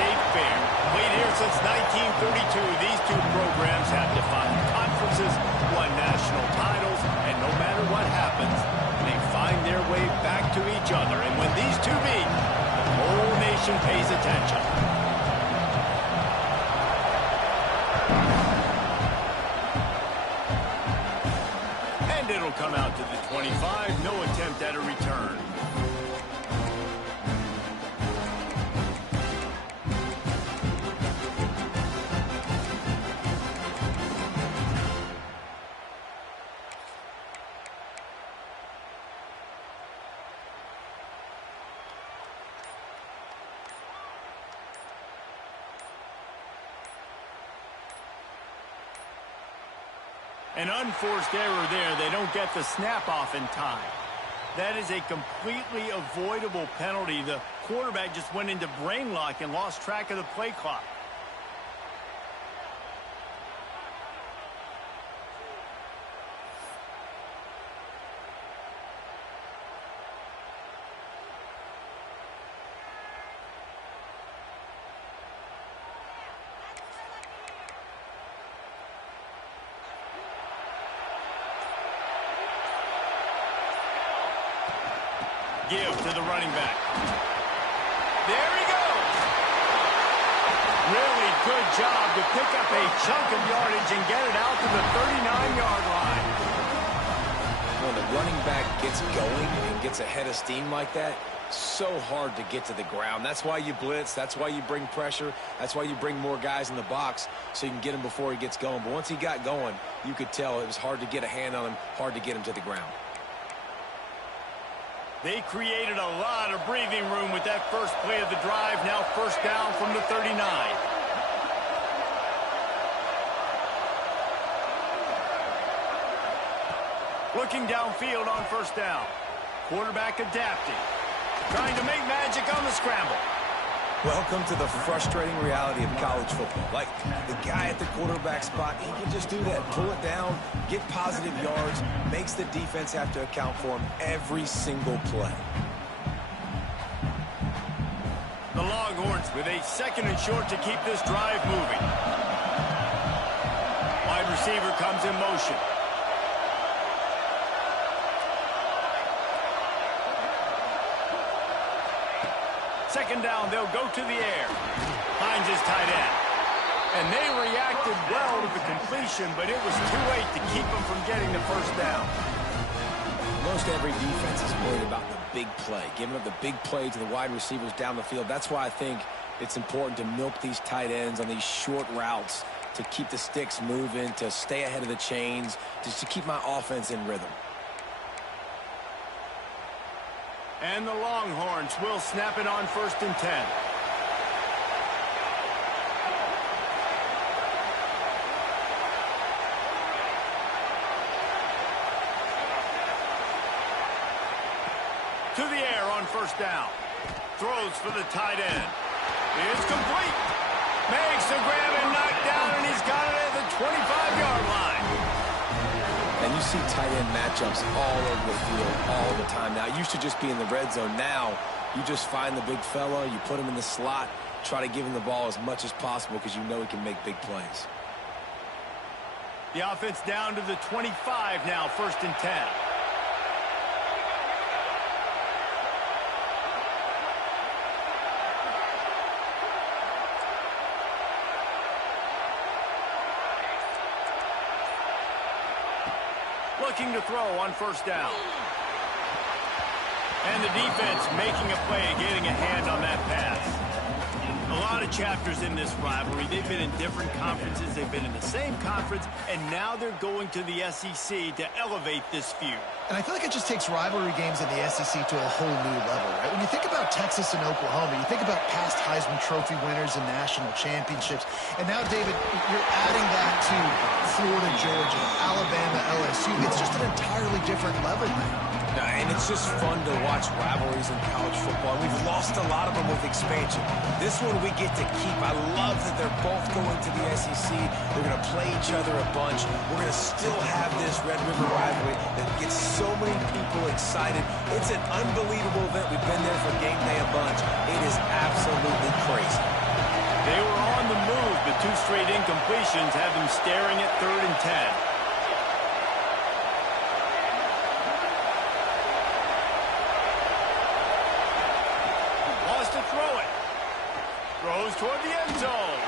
State Fair. Played here since 1932, these two programs have defined conferences, won national titles, and no matter what happens, they find their way back to each other. And when these two meet, the whole nation pays attention. And it'll come out to the 25, no attempt at a return. An unforced error there. They don't get the snap off in time. That is a completely avoidable penalty. The quarterback just went into brain lock and lost track of the play clock. Give to the running back. There he goes. Really good job to pick up a chunk of yardage and get it out to the 39-yard line. When the running back gets going and gets ahead of steam like that, so hard to get to the ground. That's why you blitz. That's why you bring pressure. That's why you bring more guys in the box so you can get him before he gets going. But once he got going, you could tell it was hard to get a hand on him, hard to get him to the ground. They created a lot of breathing room with that first play of the drive. Now first down from the 39. Looking downfield on first down. Quarterback adapting. Trying to make magic on the scramble. Welcome to the frustrating reality of college football. Like, the guy at the quarterback spot, he can just do that. Pull it down, get positive yards, makes the defense have to account for him every single play. The Longhorns with a second and short to keep this drive moving. Wide receiver comes in motion. Second down, they'll go to the air. Finds his tight end. And they reacted well to the completion, but it was too late to keep them from getting the first down. Most every defense is worried about the big play, giving up the big play to the wide receivers down the field. That's why I think it's important to milk these tight ends on these short routes to keep the sticks moving, to stay ahead of the chains, just to keep my offense in rhythm. And the Longhorns will snap it on first and 10. To the air on first down. Throws for the tight end. It's complete. Makes the grab and knocked down, and he's got it at the 25-yard line. And you see tight end matchups all over the field all the time now. It used to just be in the red zone. Now you just find the big fella, you put him in the slot, try to give him the ball as much as possible because you know he can make big plays. The offense down to the 25 now, first and 10. Looking to throw on first down. And the defense making a play, getting a hand on that pass. A lot of chapters in this rivalry. They've been in different conferences. They've been in the same conference. And now they're going to the SEC to elevate this feud. And I feel like it just takes rivalry games in the SEC to a whole new level, right? When you think about Texas and Oklahoma, you think about past Heisman Trophy winners and national championships. And now, David, you're adding that to Florida, Georgia, Alabama, LSU. It's just an entirely different level now. And it's just fun to watch rivalries in college football. We've lost a lot of them with expansion. This one we get to keep. I love that they're both going to the SEC. They're going to play each other a bunch. We're going to still have this Red River rivalry that gets so many people excited. It's an unbelievable event. We've been there for game day a bunch. It is absolutely crazy. They were on the move, but 2 straight incompletions have them staring at 3rd and 10. Wants to throw it. Throws toward the end zone.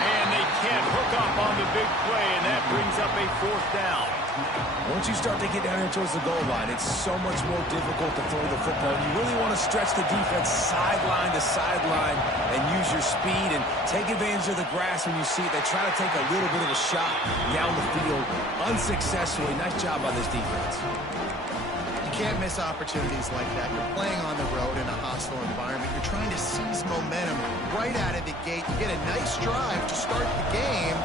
And they can't hook up on the big play, and that brings up a 4th down. Once you start to get down here towards the goal line, it's so much more difficult to throw the football. You really want to stretch the defense sideline to sideline and use your speed and take advantage of the grass when you see it. They try to take a little bit of a shot down the field unsuccessfully. Nice job by this defense. You can't miss opportunities like that. You're playing on the road in a hostile environment. You're trying to seize momentum right out of the gate. You get a nice drive to start the game,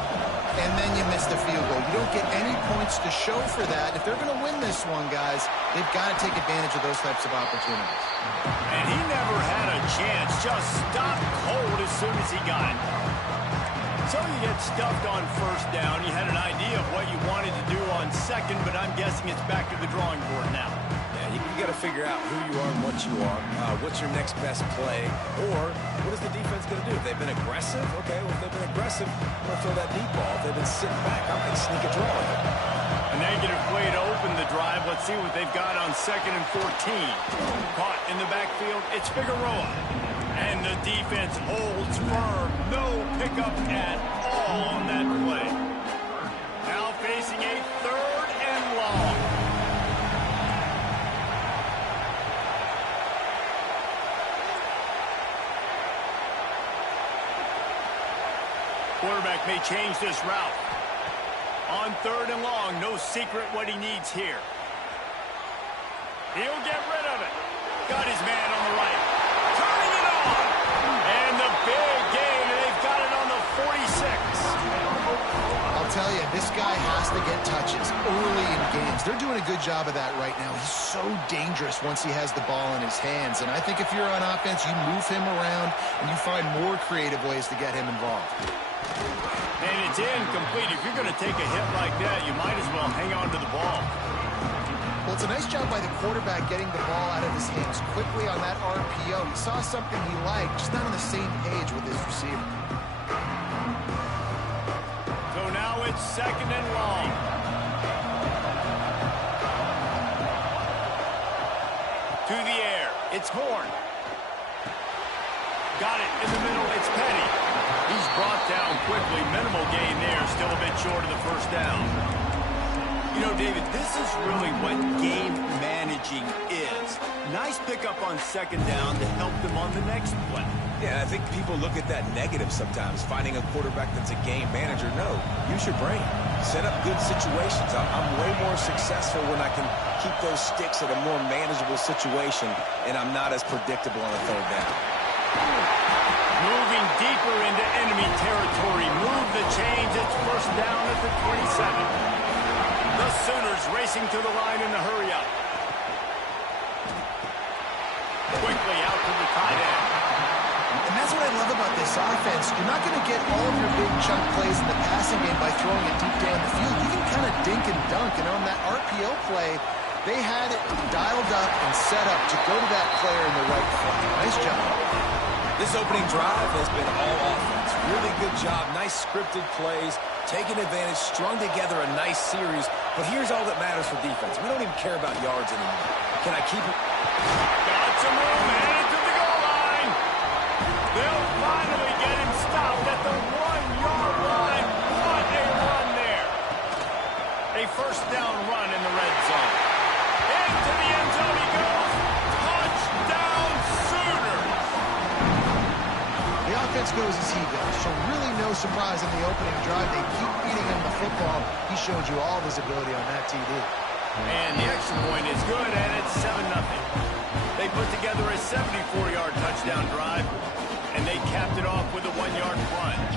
and then you miss the field goal. You don't get any points to show for that. If they're going to win this one, guys, they've got to take advantage of those types of opportunities. And he never had a chance. Just stopped cold as soon as he got it. So you get stuffed on 1st down. You had an idea of what you wanted to do on 2nd, but I'm guessing it's back to the drawing board now. You got to figure out who you are and what you are. What's your next best play? Or what is the defense going to do? If they've been aggressive, okay, well, if they've been aggressive, I'm going to throw that deep ball. If they've been sitting back, I might sneak a draw in it. A negative play to open the drive. Let's see what they've got on 2nd and 14. Caught in the backfield. It's Figueroa. And the defense holds firm. No pickup at all on that play. Now facing a 3rd and long. Quarterback may change this route. On 3rd and long, no secret what he needs here. He'll get rid of it. Got his man on the right. Turning it on. And the big gain, and they've got it on the 46. I'll tell you, this guy has to get touches early in games. They're doing a good job of that right now. He's so dangerous once he has the ball in his hands. And I think if you're on offense, you move him around and you find more creative ways to get him involved. And it's incomplete. If you're going to take a hit like that, you might as well hang on to the ball. Well, it's a nice job by the quarterback getting the ball out of his hands quickly on that RPO. He saw something he liked, just not on the same page with his receiver. So now it's 2nd and long. To the air. It's Horn. Got it in the middle. It's Petty. He's brought down quickly. Minimal gain there. Still a bit short of the 1st down. You know, David, this is really what game managing is. Nice pickup on 2nd down to help them on the next play. Yeah, I think people look at that negative sometimes, finding a quarterback that's a game manager. No, use your brain. Set up good situations. I'm way more successful when I can keep those sticks at a more manageable situation, and I'm not as predictable on a 3rd down. Moving deeper into enemy territory. Move the chains. It's 1st down at the 27. The Sooners racing to the line in the hurry-up. Quickly out to the tight end. And that's what I love about this offense. You're not going to get all of your big chunk plays in the passing game by throwing it deep down the field. You can kind of dink and dunk. And on that RPO play, they had it dialed up and set up to go to that player in the right foot. Nice job. This opening drive has been all offense. Really good job. Nice scripted plays. Taking advantage, strung together a nice series. But here's all that matters for defense. We don't even care about yards anymore. Can I keep it? Got some room, headed to the goal line. They'll finally get him stopped at the 1-yard line. What a run there. A 1st down run in the red zone. Into the end zone he goes. Touchdown Sooners. The offense goes as he goes, so really no surprise in the opening drive. They keep feeding him the football. He showed you all of his ability on that TD. And the extra point is good, and it's 7-0. They put together a 74-yard touchdown drive, and they capped it off with a 1-yard plunge.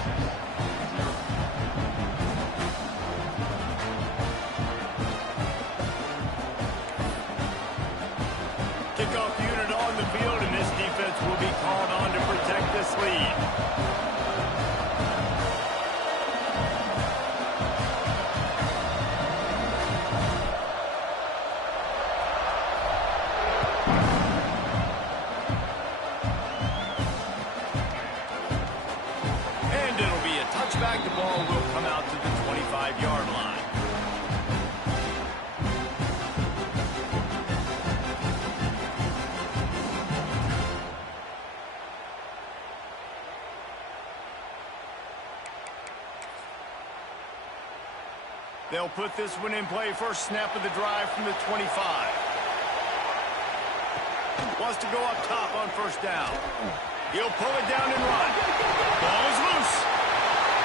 Kickoff unit on the field, and this defense will be called on to protect this lead. They'll put this one in play. First snap of the drive from the 25. Wants to go up top on first down. He'll pull it down and run. Ball is loose.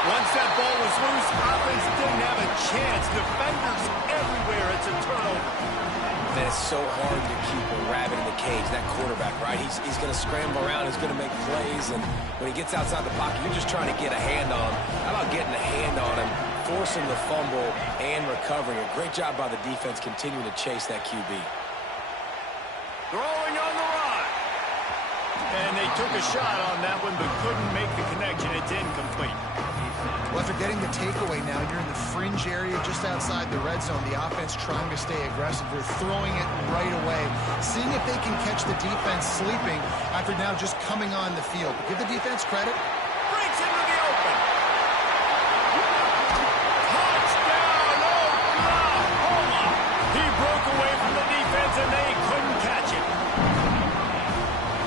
Once that ball was loose, offense didn't have a chance. Defenders everywhere. It's a turnover. Man, it's so hard to keep a rabbit in the cage, that quarterback, right? He's going to scramble around, he's going to make plays, and when he gets outside the pocket, you're just trying to get a hand on him. How about getting a hand on him, forcing the fumble, and recovering? A great job by the defense continuing to chase that QB. Throwing on the run. And they took a shot on that one, but couldn't make the connection. It's incomplete. Well, after getting the takeaway now, you're in the fringe area just outside the red zone. The offense trying to stay aggressive. They're throwing it right away, seeing if they can catch the defense sleeping after now just coming on the field. But give the defense credit. Breaks into the open. Touchdown, Oklahoma. He broke away from the defense, and they couldn't catch him.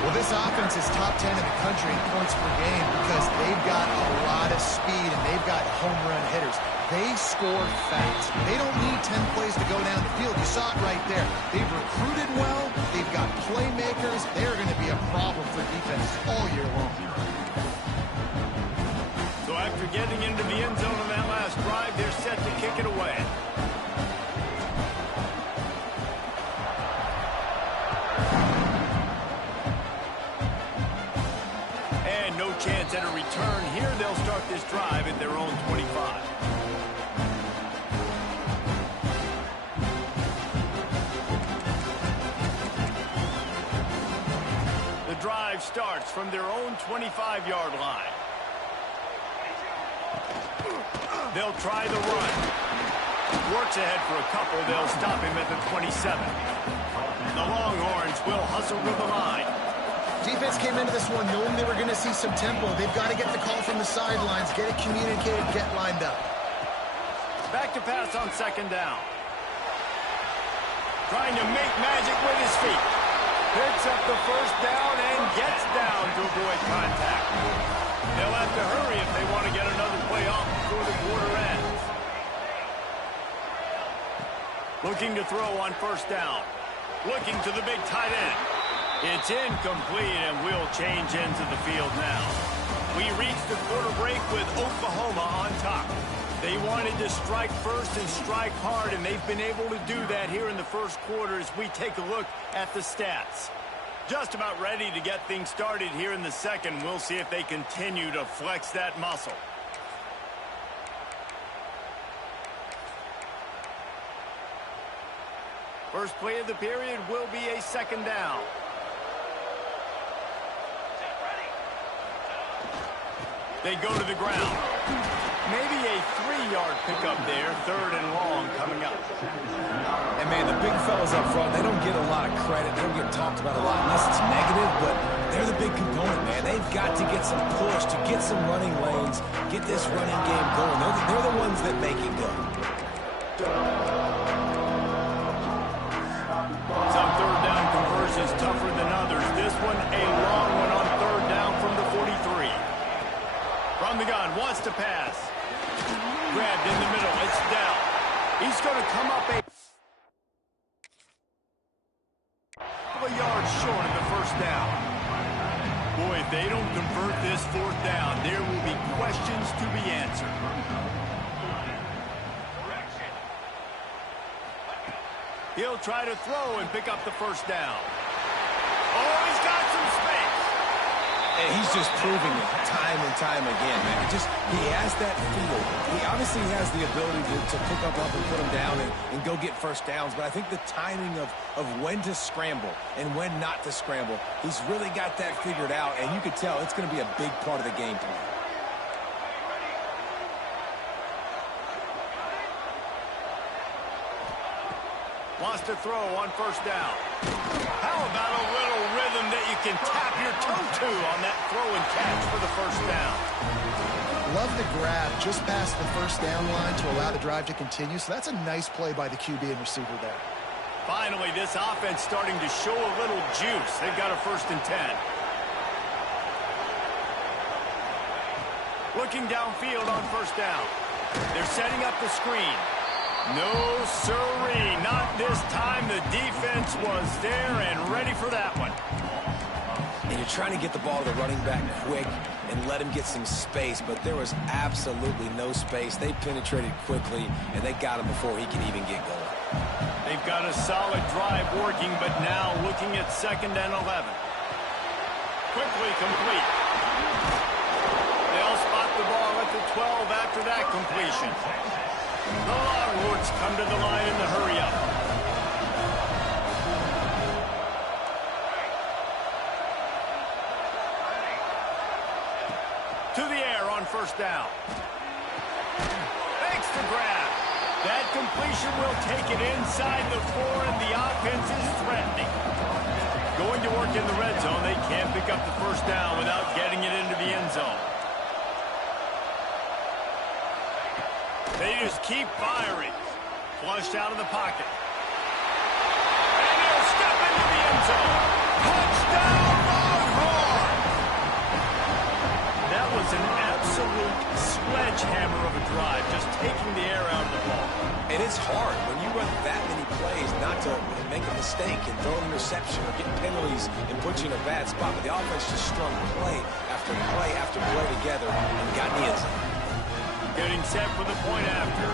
Well, this offense is top 10 in the country in points per game because they've got a lot of speed and they've got home run hitters. They score fast. They don't need 10 plays to go down the field. You saw it right there. They've recruited well. They've got playmakers. They're going to be a problem for defenses all year long. So after getting into the end zone on that last drive, they're set to kick it away. No chance at a return here. They'll start this drive at their own 25. The drive starts from their own 25-yard line. They'll try the run. Works ahead for a couple. They'll stop him at the 27. The Longhorns will hustle with the line. Defense came into this one knowing they were going to see some tempo. They've got to get the call from the sidelines, get it communicated, get lined up. Back to pass on second down. Trying to make magic with his feet. Picks up the first down and gets down to avoid contact. They'll have to hurry if they want to get another play off before the quarter ends. Looking to throw on first down. Looking to the big tight end. It's incomplete, and we'll change ends of the field now. We reach the quarter break with Oklahoma on top. They wanted to strike first and strike hard, and they've been able to do that here in the first quarter as we take a look at the stats. Just about ready to get things started here in the second. We'll see if they continue to flex that muscle. First play of the period will be a second down. They go to the ground. Maybe a 3-yard pickup there. Third and long coming up. And, man, the big fellas up front, they don't get a lot of credit. They don't get talked about a lot unless it's negative, but they're the big component, man. They've got to get some push, to get some running lanes, get this running game going. They're the ones that make it go. Some third down conversions tougher than others. This one, a long one on third down from the 43. From the gun, wants to pass. Grabbed in the middle, it's down. He's going to come up a couple of yards short of the first down. Boy, if they don't convert this fourth down, there will be questions to be answered. He'll try to throw and pick up the first down. Oh, he's got some space. And he's just proving it time and time again, man. He has that feel. He obviously has the ability to pick up and put him down and go get first downs, but I think the timing of when to scramble and when not to scramble, he's really got that figured out, and you could tell it's going to be a big part of the game plan. Wants to throw on first down. How about a little rhythm that you can tap your toe to on that throw and catch for the first down? Love the grab just past the first down line to allow the drive to continue. So that's a nice play by the QB and receiver there. Finally, this offense starting to show a little juice. They've got a 1st and 10. Looking downfield on first down. They're setting up the screen. No, sirree. Not this time. The defense was there and ready for that one. And you're trying to get the ball to the running back quick and let him get some space, but there was absolutely no space. They penetrated quickly, and they got him before he can even get going. They've got a solid drive working, but now looking at 2nd and 11. Quickly complete. They'll spot the ball at the 12 after that completion. The Longhorns come to the line in the hurry-up. To the air on 1st down. Makes the grab. That completion will take it inside the 4, and the offense is threatening. Going to work in the red zone. They can't pick up the 1st down without getting it into the end zone. They just keep firing. Flushed out of the pocket. And he'll step into the end zone. Touchdown, Longhorn! That was an absolute sledgehammer of a drive, just taking the air out of the ball. And it's hard when you run that many plays not to make a mistake and throw an interception or get penalties and put you in a bad spot. But the offense just strung play after play after play together and got in the end zone. Getting set for the point after.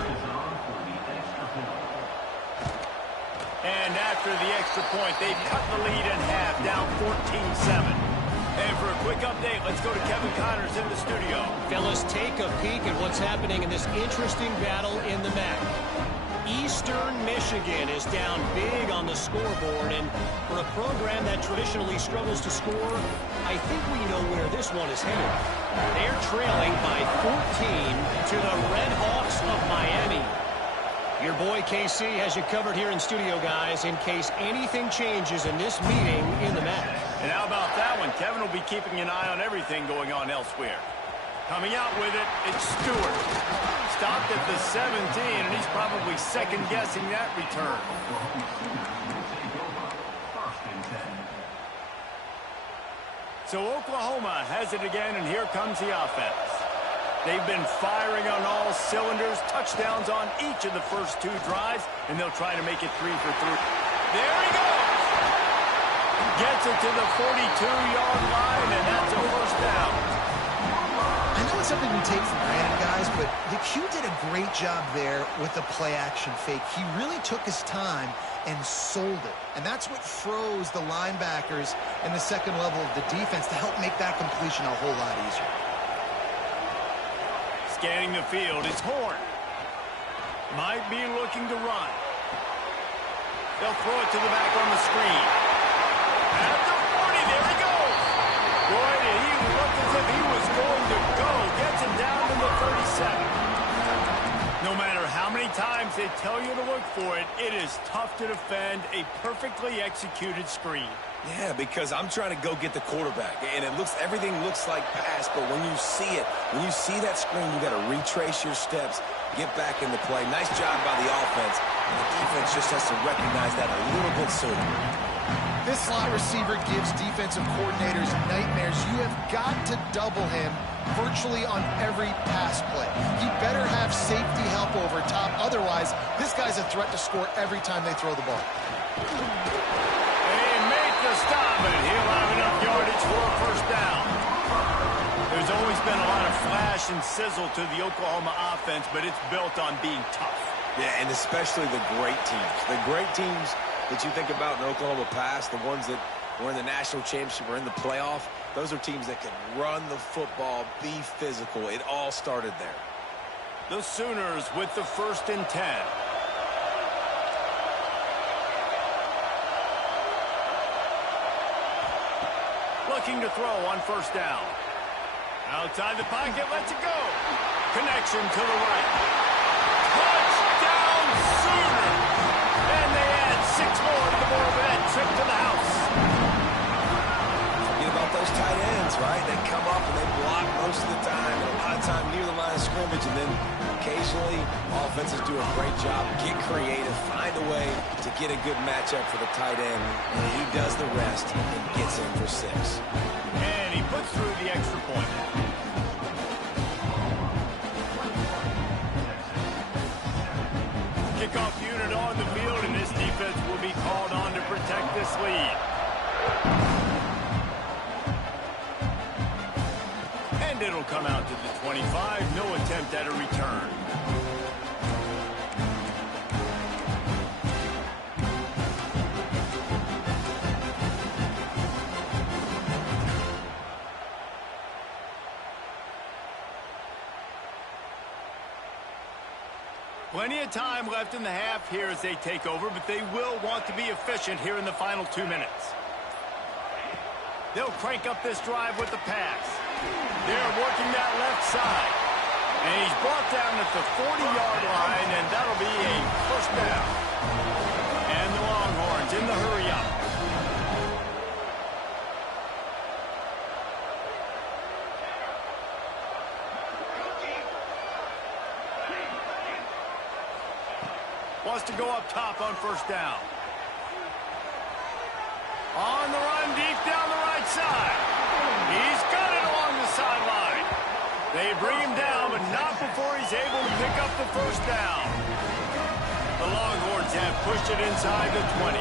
And after the extra point, they've cut the lead in half, down 14-7. And for a quick update, let's go to Kevin Connors in the studio. Fellas, take a peek at what's happening in this interesting battle in the MAC. Eastern Michigan is down big on the scoreboard, and for a program that traditionally struggles to score, I think we know where this one is headed. They're trailing by 14 to the Red Hawks of Miami. Your boy KC has you covered here in studio, guys, in case anything changes in this meeting in the MAC. And how about that one? Kevin will be keeping an eye on everything going on elsewhere. Coming out with it, it's Stewart. Stopped at the 17, and he's probably second-guessing that return. So Oklahoma has it again, and here comes the offense. They've been firing on all cylinders, touchdowns on each of the first 2 drives, and they'll try to make it 3 for 3. There he goes! Gets it to the 42-yard line, and that's a 1st down. I know it's something we take for granted, guys, but the Q did a great job there with the play-action fake. He really took his time and sold it. And that's what froze the linebackers in the second level of the defense to help make that completion a whole lot easier. Scanning the field, it's Horn. Might be looking to run. They'll throw it to the back on the screen. At the 40, there he goes. Boy, did he look as if he was going to go. Gets it down to the 37. No matter how many times they tell you to look for it, it is tough to defend a perfectly executed screen. Yeah, because I'm trying to go get the quarterback, and everything looks like pass, but when you see it, when you see that screen, you got to retrace your steps, get back in the play. Nice job by the offense, and the defense just has to recognize that a little bit sooner. This slot receiver gives defensive coordinators nightmares. You have got to double him virtually on every pass play. He better have safety help over top. Otherwise, this guy's a threat to score every time they throw the ball. They make the stop, and he'll have enough yardage for a 1st down. There's always been a lot of flash and sizzle to the Oklahoma offense, but it's built on being tough. Yeah, and especially the great teams. The great teams that you think about in Oklahoma past, the ones that were in the national championship or in the playoff, those are teams that can run the football, be physical. It all started there. The Sooners with the 1st and 10. Looking to throw on 1st down. Outside the pocket, lets it go. Connection to the right. Touchdown Sooners! And they add 6 more to the board with that trip to the house. Forget about those tight ends, right? They come up and they block most of the time, and a lot of time near the line of scrimmage, and then occasionally offenses do a great job, get creative, find a way to get a good matchup for the tight end, and he does the rest and gets in for 6. And he puts through the extra point. kickoff unit on the field, and this defense will be called on to protect this lead. And it'll come out to the 25. No attempt at a return. Plenty of time left in the half here as they take over, but they will want to be efficient here in the final 2 minutes. They'll crank up this drive with the pass. They're working that left side. And he's brought down at the 40-yard line, and that'll be a first down. And the Longhorns in the hurry-up. Wants to go up top on first down. On the run, deep down the right side. He's got it along the sideline. They bring him down, but not before he's able to pick up the first down. The Longhorns have pushed it inside the 20.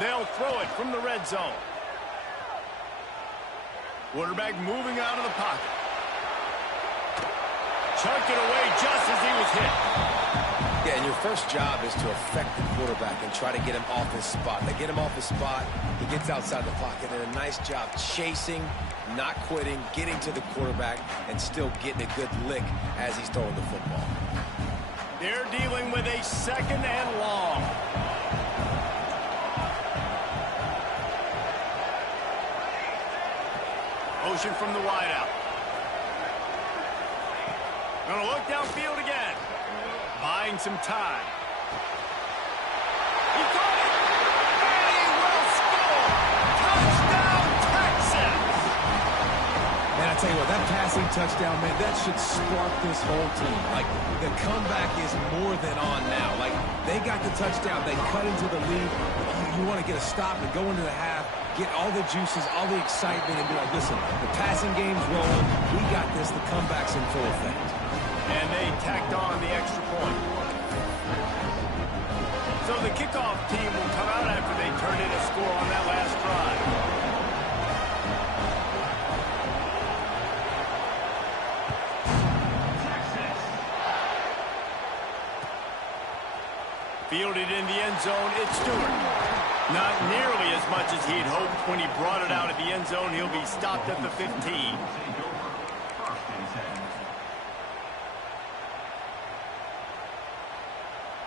They'll throw it from the red zone. Quarterback moving out of the pocket. Chunked it away just as he was hit. Yeah, and your first job is to affect the quarterback and try to get him off his spot. They get him off his spot, he gets outside the pocket, and a nice job chasing, not quitting, getting to the quarterback, and still getting a good lick as he's throwing the football. They're dealing with a second and long. Motion from the wideout. Gonna look downfield again. Buying some time. He caught it! And he will score! Touchdown, Texas! Man, I tell you what, that passing touchdown, man, that should spark this whole team. Like, the comeback is more than on now. Like, they got the touchdown. They cut into the lead. You want to get a stop and go into the half, get all the juices, all the excitement, and be like, listen, the passing game's rolling. We got this. The comeback's in full effect. And they tacked on the extra point. So the kickoff team will come out after they turn in a score on that last drive. Fielded in the end zone, it's Stewart. Not nearly as much as he'd hoped when he brought it out of the end zone. He'll be stopped at the 15.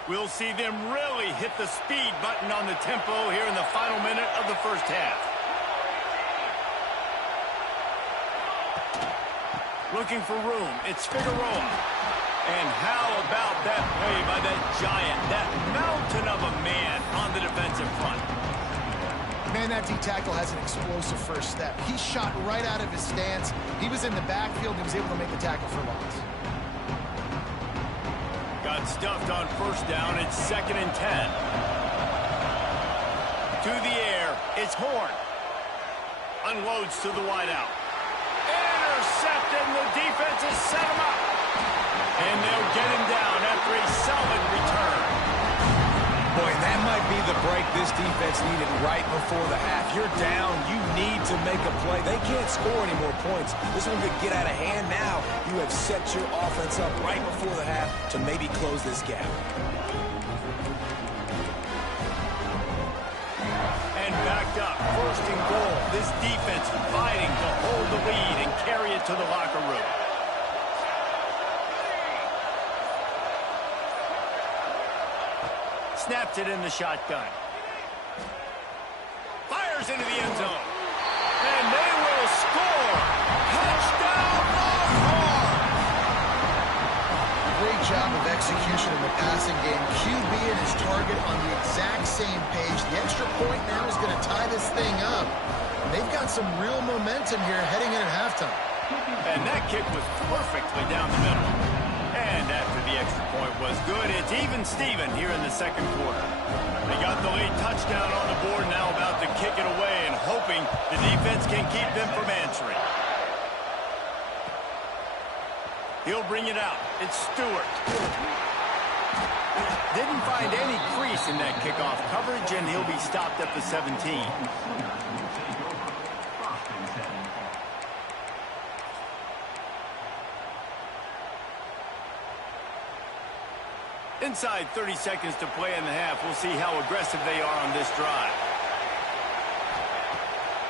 We'll see them really hit the speed button on the tempo here in the final minute of the first half. Looking for room, it's Figueroa. And how about that play by that giant, that mountain of a man on the defensive front? Man, that D-tackle has an explosive first step. He shot right out of his stance. He was in the backfield and he was able to make the tackle for loss. Got stuffed on first down. It's 2nd and 10. To the air. It's Horn. Unloads to the wideout. Intercepted, and the defense has set him up. And they'll get him down after a solid return. Boy, that might be the break this defense needed right before the half. You're down. You need to make a play. They can't score any more points. This one could get out of hand now. You have set your offense up right before the half to maybe close this gap. And backed up. 1st and goal. This defense fighting to hold the lead and carry it to the locker room. Snaps it in the shotgun. Fires into the end zone. And they will score. Touchdown, Longhorns! Great job of execution in the passing game. QB and his target on the exact same page. The extra point now is going to tie this thing up. And they've got some real momentum here heading in at halftime. And that kick was perfectly down the middle. And after the extra point was good. It's even Steven here in the second quarter. They got the late touchdown on the board, now about to kick it away and hoping the defense can keep them from answering. He'll bring it out. It's Stewart. Didn't find any crease in that kickoff coverage, and he'll be stopped at the 17. Inside 30 seconds to play in the half. We'll see how aggressive they are on this drive.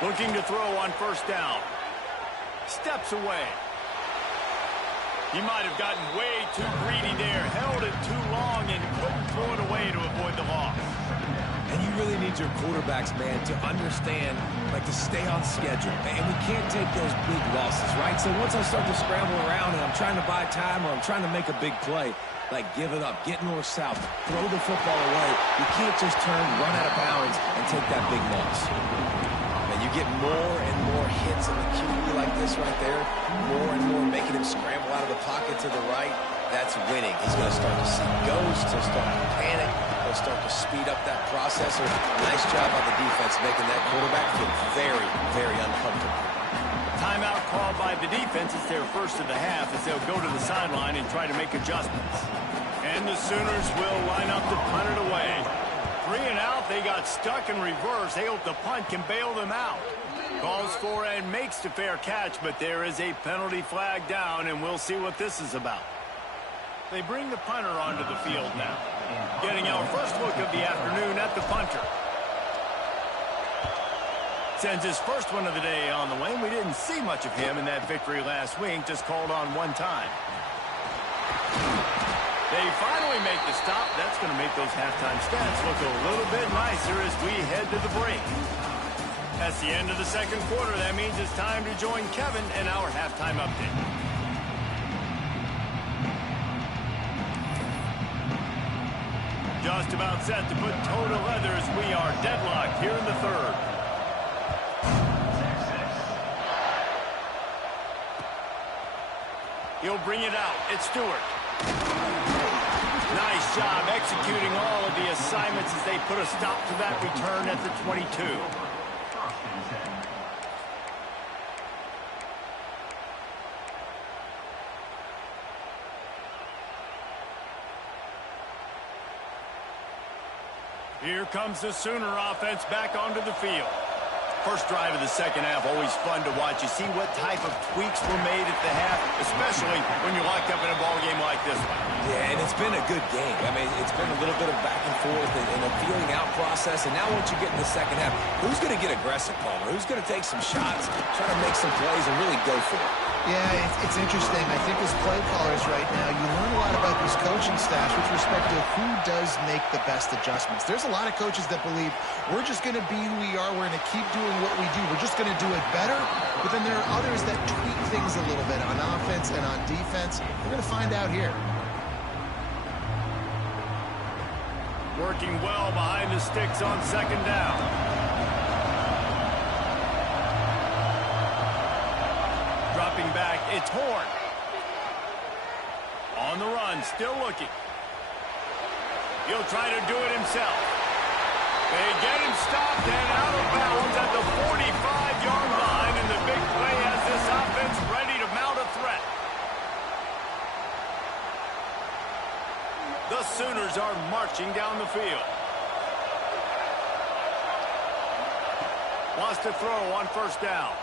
Looking to throw on first down. Steps away. He might have gotten way too greedy there. Held it too long and couldn't throw it away to avoid the loss. And you really need your quarterbacks, man, to understand, to stay on schedule. And we can't take those big losses, right? So once I start to scramble around and I'm trying to buy time or I'm trying to make a big play, give it up, get north-south, throw the football away. You can't just turn, run out of bounds, and take that big loss. And you get more and more hits in the QB like this right there, more and more making him scramble out of the pocket to the right. That's winning. He's going to start to see ghosts. He'll start to panic. He'll start to speed up that process. Nice job on the defense making that quarterback feel very, very uncomfortable. Timeout called by the defense. It's their first of the half as they'll go to the sideline and try to make adjustments. And the Sooners will line up to punt it away. 3 and out. They got stuck in reverse. They hope the punt can bail them out. Calls for and makes the fair catch, but there is a penalty flag down, and we'll see what this is about. They bring the punter onto the field now. Getting our first look of the afternoon at the punter. Sends his first one of the day on the way. We didn't see much of him in that victory last week, just called on one time. They finally make the stop. That's going to make those halftime stats look a little bit nicer as we head to the break. That's the end of the second quarter. That means it's time to join Kevin in our halftime update. Just about set to put toe to leather as we are deadlocked here in the third. He'll bring it out. It's Stewart. Nice job executing all of the assignments as they put a stop to that return at the 22. Here comes the Sooner offense back onto the field. First drive of the second half, always fun to watch. You see what type of tweaks were made at the half, especially when you're locked up in a ball game like this one. Yeah, and it's been a good game. I mean, it's been a little bit of back and forth and a feeling out process. And now once you get in the second half, who's going to get aggressive, Palmer? Who's going to take some shots, try to make some plays, and really go for it? Yeah, it's interesting. I think as play callers right now, you learn a lot about these coaching staffs with respect to who does make the best adjustments. There's a lot of coaches that believe we're just going to be who we are. We're going to keep doing what we do. We're just going to do it better. But then there are others that tweak things a little bit on offense and on defense. We're going to find out here. Working well behind the sticks on second down. Dropping back, it's Horn. On the run, still looking. He'll try to do it himself. They get him stopped and out of bounds at the 45-yard line, and the big play has this offense ready to mount a threat. The Sooners are marching down the field. Wants to throw on first down.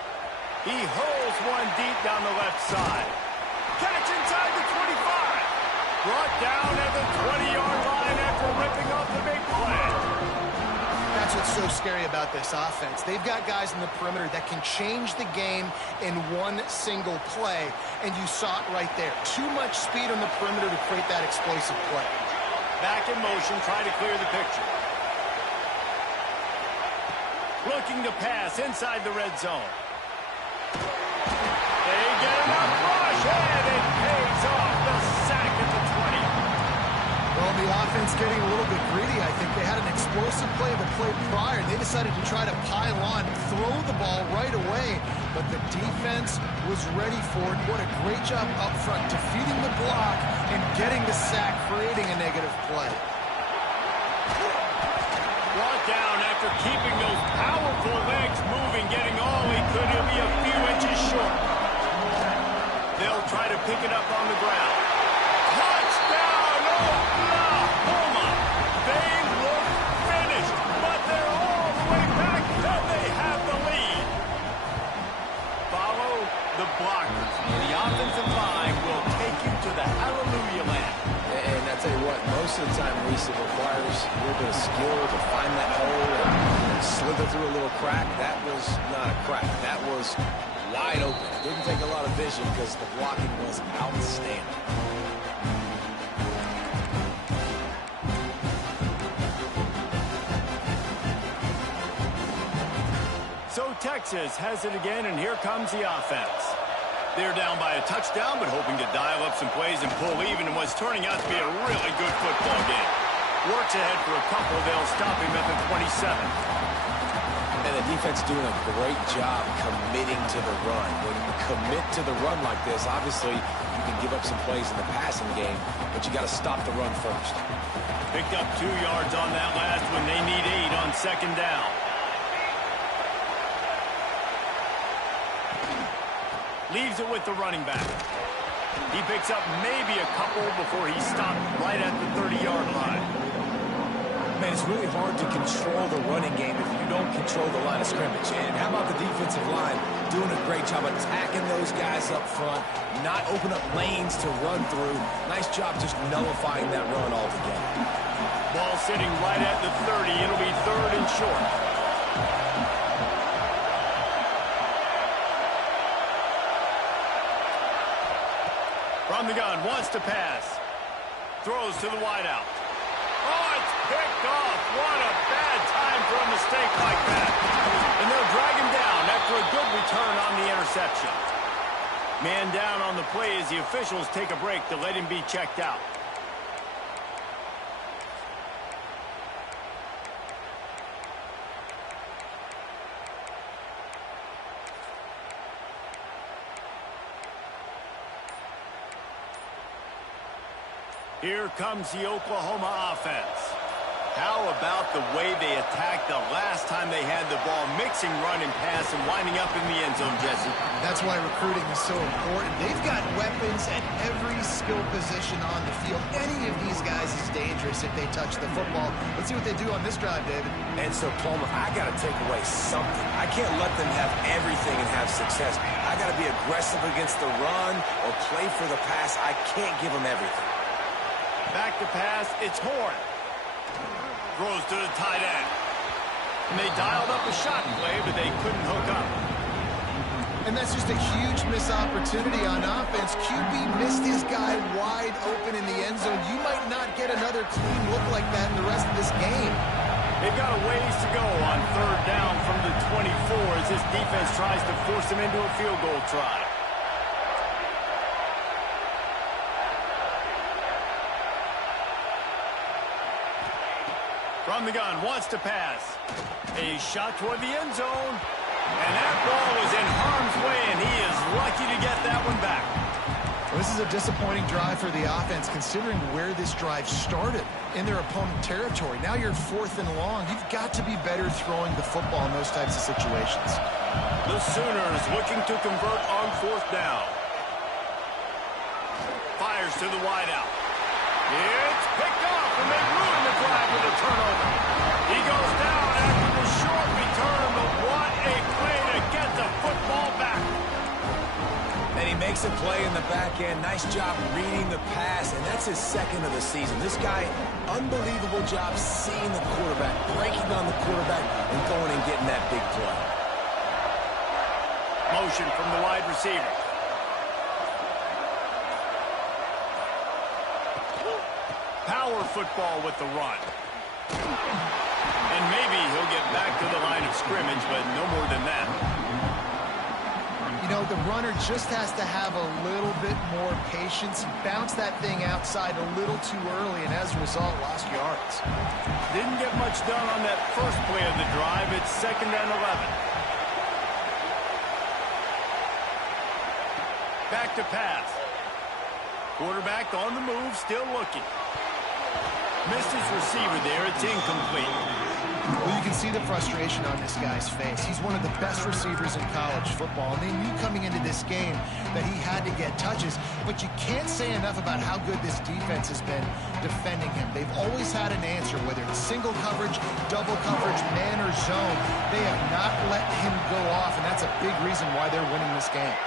He hurls one deep down the left side. Catch inside the 25. Brought down at the 20-yard line after ripping off the big play. That's what's so scary about this offense. They've got guys in the perimeter that can change the game in one single play, and you saw it right there. Too much speed on the perimeter to create that explosive play. Back in motion, trying to clear the picture. Looking to pass inside the red zone. They get him up rush, and it pays off the sack at the 20. Well, the defense getting a little bit greedy, I think. They had an explosive play the play prior, and they decided to try to pile on, throw the ball right away. But the defense was ready for it. What a great job up front, defeating the block and getting the sack, creating a negative play. Brought down after keeping those powerful legs moving, getting all he could. He'll be a few inches short. They'll try to pick it up on the ground. Touchdown, Oklahoma! They look finished, but they're all the way back, and they have the lead. Follow the blockers. The offensive line will take you to the hallelujah land. And I tell you what, most of the time, Reese, it requires a little bit of skill to find that hole and slither through a little crack. That was not a crack. That was wide open. It didn't take a lot of vision because the blocking was outstanding. So Texas has it again, and here comes the offense. They're down by a touchdown, but hoping to dial up some plays and pull even in what's turning out to be a really good football game. Works ahead for a couple. They'll stop him at the 27. And the defense doing a great job committing to the run. When you commit to the run like this, obviously you can give up some plays in the passing game, but you got to stop the run first. Picked up 2 yards on that last one. They need 8 on second down. Leaves it with the running back. He picks up maybe a couple before he stopped right at the 30-yard line. Man, it's really hard to control the running game if you don't control the line of scrimmage. And how about the defensive line doing a great job attacking those guys up front, not open up lanes to run through. Nice job just nullifying that run altogether. Ball sitting right at the 30. It'll be 3rd and short. From the gun, wants to pass. Throws to the wideout. Oh, it's picked off. What a bad time for a mistake like that. And they'll drag him down after a good return on the interception. Man down on the play as the officials take a break to let him be checked out. Here comes the Oklahoma offense. How about the way they attacked the last time they had the ball, mixing run and pass and winding up in the end zone, Jesse? That's why recruiting is so important. They've got weapons at every skill position on the field. Any of these guys is dangerous if they touch the football. Let's see what they do on this drive, David. And so, Palmer, I got to take away something. I can't let them have everything and have success. I got to be aggressive against the run or play for the pass. I can't give them everything. Back to pass, it's Horn. Throws to the tight end. And they dialed up a shot play, but they couldn't hook up. And that's just a huge missed opportunity on offense. QB missed his guy wide open in the end zone. You might not get another clean look like that in the rest of this game. They've got a ways to go on 3rd down from the 24 as this defense tries to force them into a field goal try. From the gun, wants to pass. A shot toward the end zone. And that ball was in harm's way, and he is lucky to get that one back. Well, this is a disappointing drive for the offense, considering where this drive started in their opponent territory. Now you're 4th and long. You've got to be better throwing the football in those types of situations. The Sooners looking to convert on 4th down. Fires to the wideout. It's picked off, and they ruin the drive with a turnover. He goes down after the short return, but what a play to get the football back. And he makes a play in the back end. Nice job reading the pass, and that's his 2nd of the season. This guy, unbelievable job seeing the quarterback, breaking on the quarterback, and going and getting that big play. Motion from the wide receiver. Power football with the run. And maybe he'll get back to the line of scrimmage, but no more than that. You know, know, the runner just has to have a little bit more patience, bounce that thing outside a little too early, and as a result, lost yards. Didn't get much done on that first play of the drive. It's 2nd and 11. Back to pass. Quarterback on the move, still looking. Missed his receiver there. It's incomplete. Well, you can see the frustration on this guy's face. He's one of the best receivers in college football, and they knew coming into this game that he had to get touches, but you can't say enough about how good this defense has been defending him. They've always had an answer, whether it's single coverage, double coverage, man or zone. They have not let him go off, and that's a big reason why they're winning this game.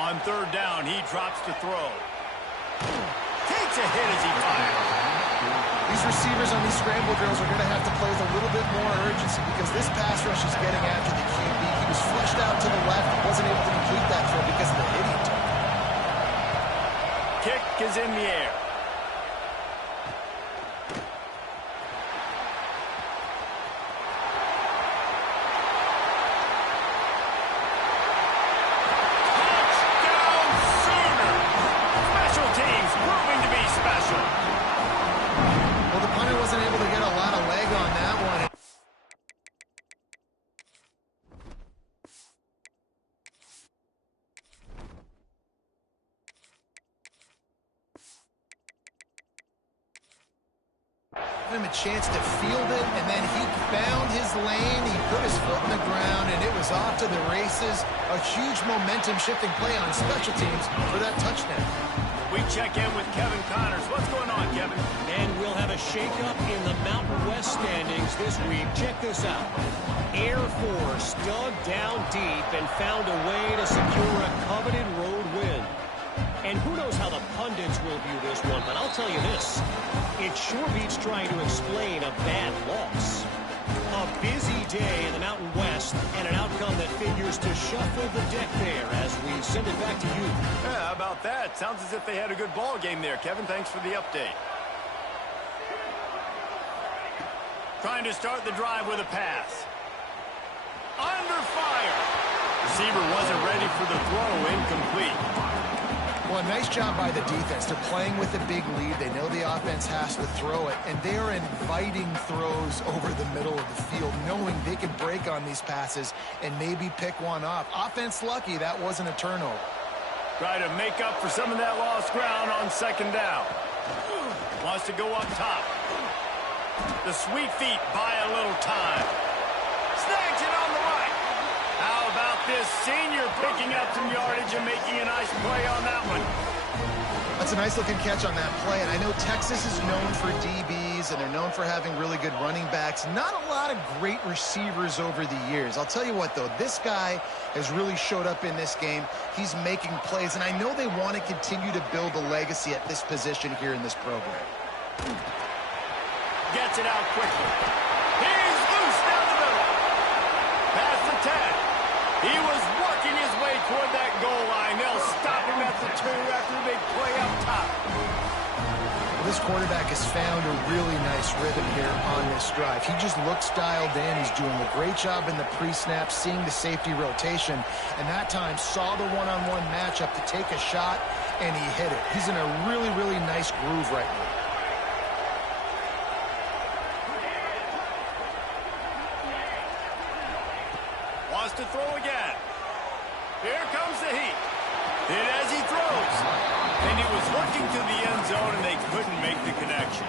On 3rd down, he drops to throw. Takes a hit as he fires. These receivers on these scramble drills are going to have to play with a little bit more urgency because this pass rush is getting after the QB. He was flushed out to the left and wasn't able to complete that throw because of the hit he took. Kick is in the air. Him a chance to field it, and then he found his lane. He put his foot in the ground, and it was off to the races. A huge momentum-shifting play on special teams for that touchdown. We check in with Kevin Connors. What's going on, Kevin? And we'll have a shakeup in the Mountain West standings this week. Check this out. Air Force dug down deep and found a way to secure a coveted road win. And who knows how the pundits will view this one, but I'll tell you this. It sure beats trying to explain a bad loss. A busy day in the Mountain West and an outcome that figures to shuffle the deck there as we send it back to you. Yeah, how about that? Sounds as if they had a good ball game there, Kevin. Thanks for the update. Trying to start the drive with a pass. Under fire. Receiver wasn't ready for the throw. Incomplete. Well, nice job by the defense. They're playing with a big lead. They know the offense has to throw it, and they are inviting throws over the middle of the field, knowing they can break on these passes and maybe pick one off. Offense lucky that wasn't a turnover. Try to make up for some of that lost ground on 2nd down. Wants to go up top. The sweet feet buy a little time. Snags it on the right. How about this senior picking up some yardage and making a nice play on that one? That's a nice-looking catch on that play, and I know Texas is known for DBs, and they're known for having really good running backs. Not a lot of great receivers over the years. I'll tell you what, though, this guy has really showed up in this game. He's making plays, and I know they want to continue to build a legacy at this position here in this program. Gets it out quickly. He's loose down the middle. Past the 10. He was working his way toward that goal line. They'll stop him at the 2 after a big play up top. This quarterback has found a really nice rhythm here on this drive. He just looks dialed in. He's doing a great job in the pre-snap, seeing the safety rotation, and that time saw the one-on-one matchup to take a shot, and he hit it. He's in a really, really nice groove right now. To throw again. Here comes the heat. Hit as he throws. And he was looking to the end zone, and they couldn't make the connection.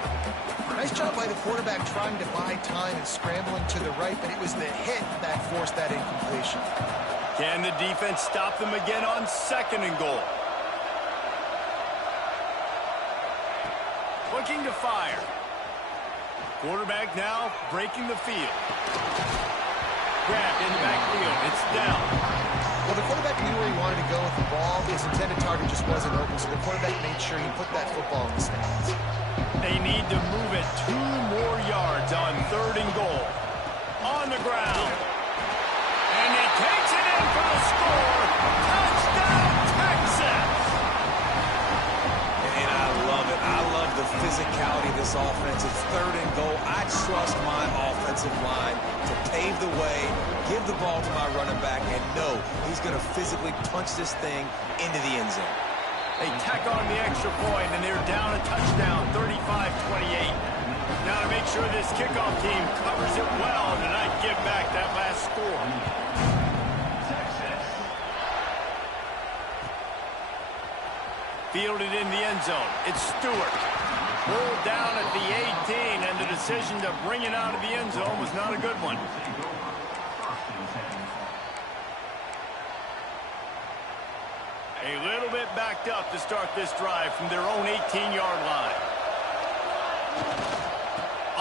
Nice job by the quarterback trying to buy time and scrambling to the right, but it was the hit that forced that incompletion. Can the defense stop them again on 2nd and goal? Looking to fire. Quarterback now breaking the field. Grabbed in the backfield. It's down. Well, the quarterback knew where he wanted to go with the ball. His intended target just wasn't open, so the quarterback made sure he put that football in the stands. They need to move it 2 more yards on 3rd and goal. On the ground. And he takes it in for the score. Touchdown, Texas! And I love it. I love the physicality of this this offense. It's 3rd and goal. I trust my offensive line to pave the way, give the ball to my running back, and know he's going to physically punch this thing into the end zone. They tack on the extra point, and they're down a touchdown, 35-28. Now to make sure this kickoff team covers it well and not give back that last score. Fielded in the end zone. It's Stewart. Pulled down at the 18, and the decision to bring it out of the end zone was not a good one. A little bit backed up to start this drive from their own 18-yard line.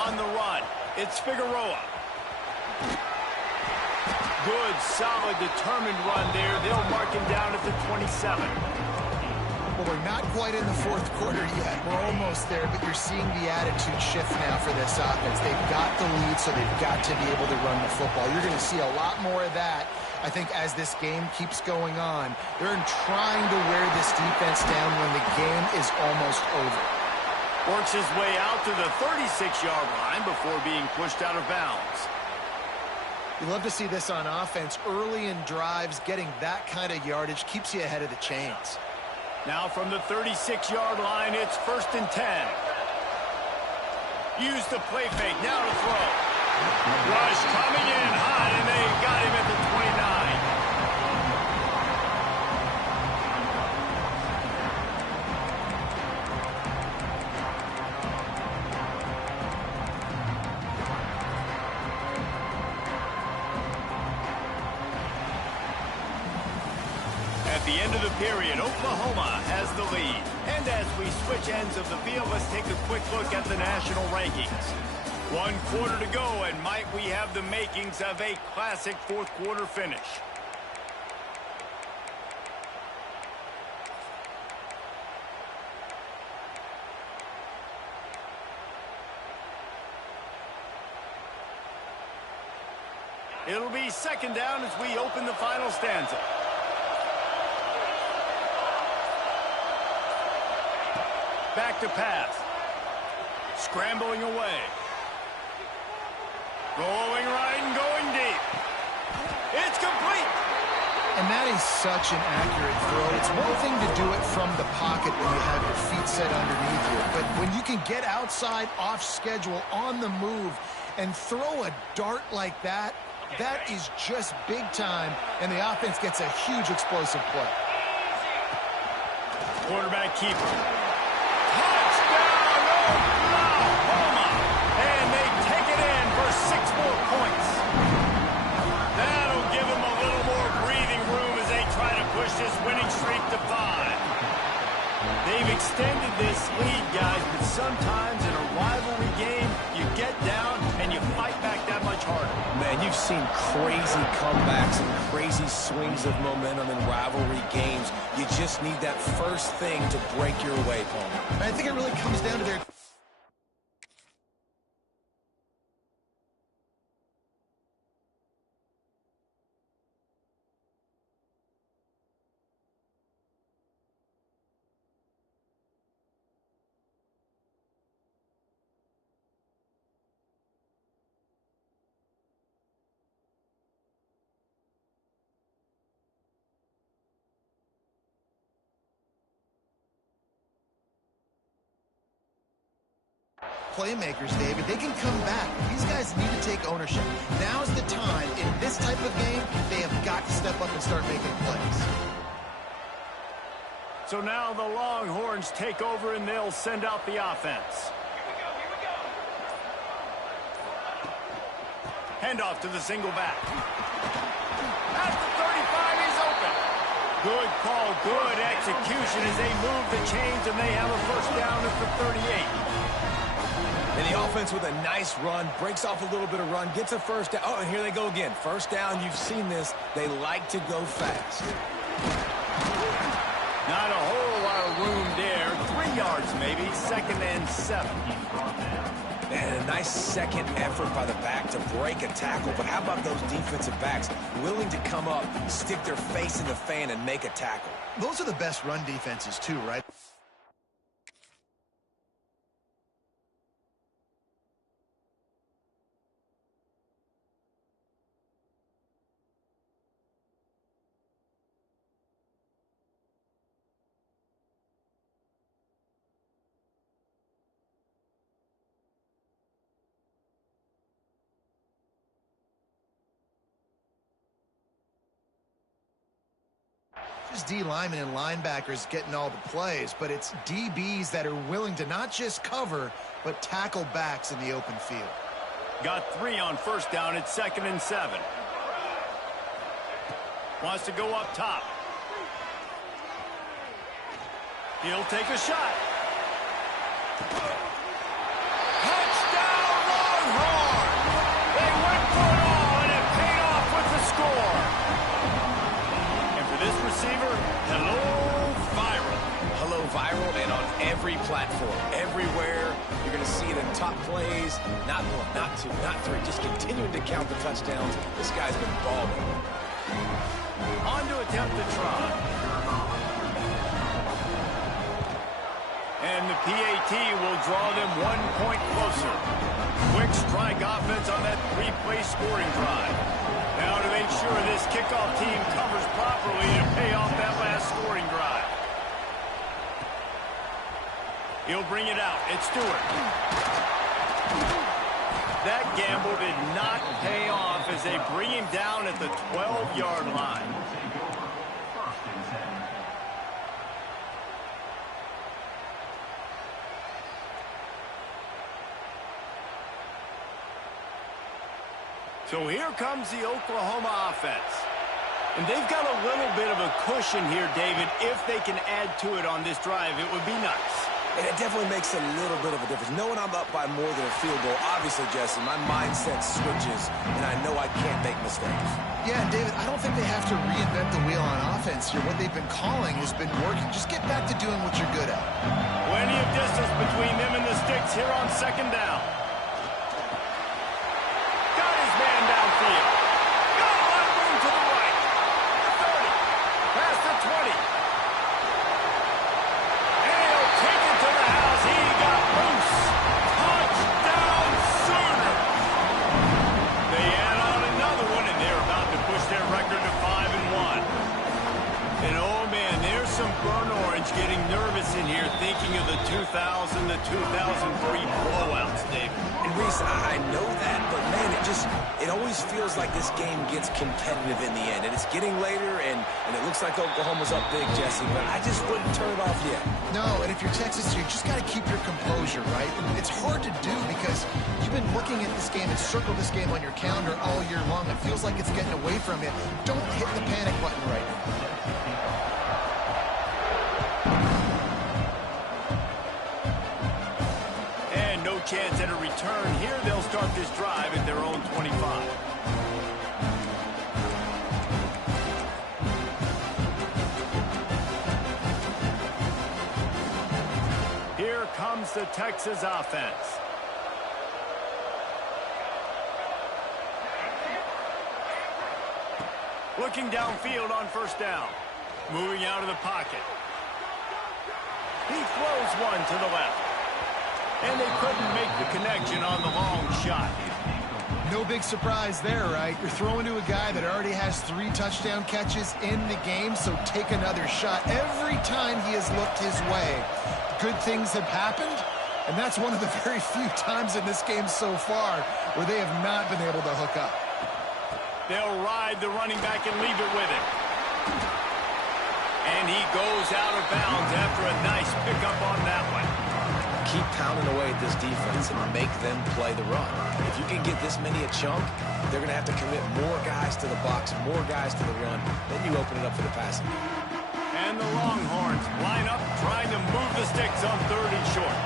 On the run, it's Figueroa. Good, solid, determined run there. They'll mark him down at the 27. Well, we're not quite in the 4th quarter yet. We're almost there, but you're seeing the attitude shift now for this offense. They've got the lead, so they've got to be able to run the football. You're going to see a lot more of that, I think, as this game keeps going on. They're trying to wear this defense down when the game is almost over. Works his way out to the 36-yard line before being pushed out of bounds. You love to see this on offense. Early in drives, getting that kind of yardage keeps you ahead of the chains. Now from the 36-yard line, it's 1st and 10. Use the play fake, now to throw. Rush coming in hot, and they got him at the 29. At the end of the period, Oklahoma has the lead. And as we switch ends of the field, let's take a quick look at the national rankings. 1 quarter to go, and might we have the makings of a classic 4th quarter finish. It'll be 2nd down as we open the final stanza. Back to pass. Scrambling away. Going right and going deep. It's complete. And that is such an accurate throw. It's one thing to do it from the pocket when you have your feet set underneath you, but when you can get outside, off schedule, on the move, and throw a dart like that, that is just big time, and the offense gets a huge explosive play. Quarterback keeper. Touchdown, Oklahoma! And they take it in for 6 more points. That'll give them a little more breathing room as they try to push this winning streak to 5. They've extended this lead, guys, but sometimes in a rivalry game, you get down and you fight back that much harder. Man, you've seen crazy comebacks and crazy swings of momentum in rivalry games. You just need that first thing to break your way, Palmer. I think it really comes down to their... playmakers, David. They can come back. These guys need to take ownership. Now's the time. In this type of game, they have got to step up and start making plays. So now the Longhorns take over, and they'll send out the offense. Handoff to the single back. At the 35, he's open. Good call, good execution as they move the chains, and they have a first down at the 38. And the offense with a nice run, breaks off a little bit of run, gets a first down. Oh, and here they go again. First down, you've seen this. They like to go fast. Not a whole lot of room there. 3 yards maybe, 2nd and 7. And a nice second effort by the back to break a tackle. But how about those defensive backs willing to come up, stick their face in the fan, and make a tackle? Those are the best run defenses too, right? just D linemen and linebackers getting all the plays, but it's DBs that are willing to not just cover, but tackle backs in the open field. Got 3 on first down. It's 2nd and 7. Wants to go up top. He'll take a shot. Touchdown, Longhorn! They went for it all, and it paid off with the score. And for this receiver, hello, viral. Hello, viral, and on every platform, everywhere. You're going to see it in top plays. Not 1, not 2, not 3. Just continuing to count the touchdowns. This guy's been balling. On to attempt to try. And the PAT will draw them 1 point closer. Quick strike offense on that 3-play scoring drive. Now to make sure this kickoff team covers properly to pay off that last scoring drive. He'll bring it out. It's Stewart. That gamble did not pay off as they bring him down at the 12-yard line. So here comes the Oklahoma offense. And they've got a little bit of a cushion here, David. If they can add to it on this drive, it would be nice. And it definitely makes a little bit of a difference. Knowing I'm up by more than a field goal, obviously, Jesse, my mindset switches, and I know I can't make mistakes. Yeah, and David, I don't think they have to reinvent the wheel on offense here. What they've been calling has been working. Just get back to doing what you're good at. Plenty of distance between them and the sticks here on 2nd down. Got his man downfield. Got a lot of room to the right. 30. Past the 20. And he'll take it to the house. He got loose. Touchdown Sooner. They add on another one, and they're about to push their record to 5-1. And oh man, there's some burnt orange getting nervous in here, thinking of the 2000 to 2003 blowouts, David. And Reese, I know that, but man, it always feels like this game gets competitive in the end. And it's getting later, and it looks like Oklahoma's up big, Jesse, but I just wouldn't turn it off yet. No, and if you're Texas, you just got to keep your composure, right? And it's hard to do because you've been looking at this game and circled this game on your calendar all year long. It feels like it's getting away from you. Don't hit the panic button right now. Chance at a return here. They'll start this drive at their own 25. Here comes the Texas offense. Looking downfield on 1st down. Moving out of the pocket. He throws one to the left. And they couldn't make the connection on the long shot. No big surprise there, right? You're throwing to a guy that already has 3 touchdown catches in the game, so take another shot. Every time he has looked his way, good things have happened, and that's one of the very few times in this game so far where they have not been able to hook up. They'll ride the running back and leave it with him. And he goes out of bounds after a nice pickup on that one. Keep pounding away at this defense and make them play the run. If you can get this many a chunk, they're going to have to commit more guys to the box, more guys to the run. Then you open it up for the passing. And the Longhorns line up trying to move the sticks on 3rd and short.